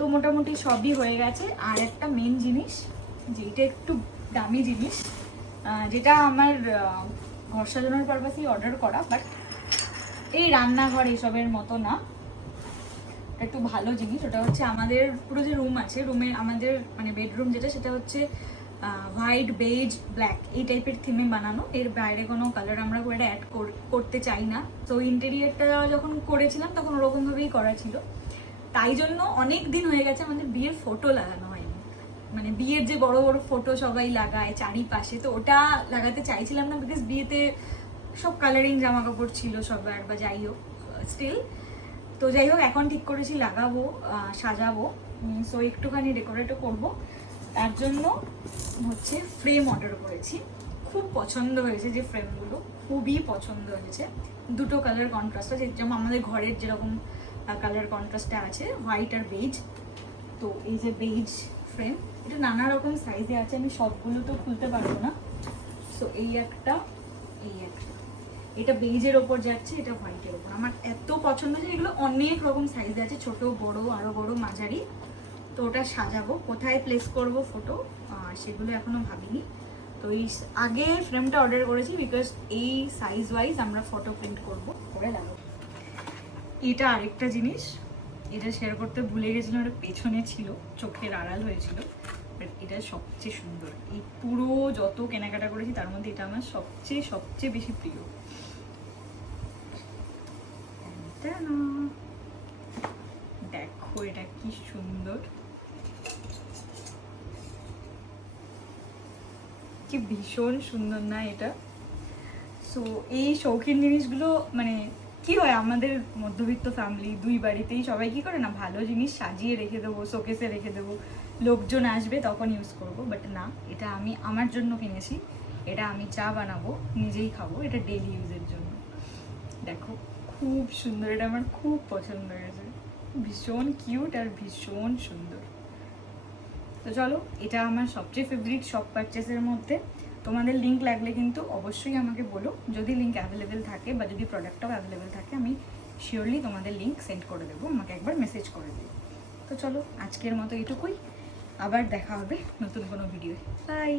তো মোটামুটি সবই হয়ে গেছে। আর একটা মেন জিনিস, যেটা একটু দামি জিনিস, যেটা আমার ঘর সাজানোর পারপাসেই অর্ডার করা, বাট এই রান্নাঘর এইসবের মতো না, একটু ভালো জিনিস। ওটা হচ্ছে আমাদের পুরো যে রুম আছে, রুমে আমাদের মানে বেডরুম যেটা, সেটা হচ্ছে হোয়াইট, বেজ, ব্ল্যাক এই টাইপের থিমে বানানো। এর বাইরে কোনো কালার আমরা এটা অ্যাড করতে চাই না। তো ইন্টেরিয়ারটা যখন করেছিলাম তখন ওরকমভাবেই করা ছিল। তাই জন্য অনেক দিন হয়ে গেছে আমাদের বিয়ের ফটো লাগানো হয়নি। মানে বিয়ের যে বড় বড় ফটো সবাই লাগায় চারিপাশে, তো ওটা লাগাতে চাইছিলাম না, বিকজ বিয়েতে সব কালারিং জামা কাপড় ছিল সবার, বা যাই হোক স্টিল। তো যাই হোক, এখন ঠিক করেছি লাগাবো, সাজাবো, সো একটুখানি ডেকোরেটও করবো। তার জন্য হচ্ছে ফ্রেম অর্ডার করেছি। খুব পছন্দ হয়েছে যে ফ্রেমগুলো, খুবই পছন্দ হয়েছে। দুটো কালার কন্ট্রাস্ট আছে, যেমন আমাদের ঘরের যেরকম কালার কন্ট্রাস্টে আছে, হোয়াইট আর বেজ। তো এই যে বেজ ফ্রেম, এটা নানা রকম সাইজে আছে, আমি সবগুলো তো খুলতে পারবো না। সো এই একটা, এই একটা, এটা বেজের ওপর যাচ্ছে, এটা হোয়াইটের ওপর। আমার এত পছন্দ হয়েছে। এগুলো অনেক রকম সাইজে আছে, ছোট, বড়, আরো বড়, মাঝারি। তো ওটা সাজাবো, কোথায় প্লেস করব ফটো সেগুলো এখনো ভাবিনি। তো এই আগে ফ্রেমটা অর্ডার করেছি, বিকজ এই সাইজ ওয়াইজ আমরা ফটো প্রিন্ট করবো, করে লাগাবো। এটা আরেকটা জিনিস, এটা শেয়ার করতে ভুলে গেছিলাম, এটা পেছনে ছিল, চোখের আড়াল হয়েছিল, বাট এটা সবচেয়ে সুন্দর। এই পুরো যত কেনাকাটা করেছি তার মধ্যে এটা আমার সবচেয়ে সবচেয়ে বেশি প্রিয়। দেখো এটা কি সুন্দর, কি ভীষণ সুন্দর না এটা? সো এই শৌখিন জিনিসগুলো, মানে কি হয় আমাদের মধ্যবিত্ত ফ্যামিলি, দুই বাড়িতেই সবাই কি করে না, ভালো জিনিস সাজিয়ে রেখে দেবো, শোকেসে রেখে দেবো, লোকজন আসবে তখন ইউজ করবো। বাট না, এটা আমি আমার জন্য কিনেছি। এটা আমি চা বানাবো, নিজেই খাবো, এটা ডেইলি ইউজের জন্য। দেখো খুব সুন্দর, এটা আমার খুব পছন্দ হয়েছে, ভীষণ কিউট আর ভীষণ সুন্দর। তো চলো, এটা আমার সবচেয়ে ফেভারিট সব পারচেসের মধ্যে। তোমাদের লিঙ্ক লাগলে কিন্তু অবশ্যই আমাকে বলো, যদি লিঙ্ক অ্যাভেলেবেল থাকে বা যদি প্রোডাক্টটাও অ্যাভেলেবেল থাকে, আমি শিওরলি তোমাদের লিঙ্ক সেন্ড করে দেবো, আমাকে একবার মেসেজ করে দিও। তো চলো, আজকের মতো এটুকুই, আবার দেখা হবে নতুন কোনো ভিডিও। বাই।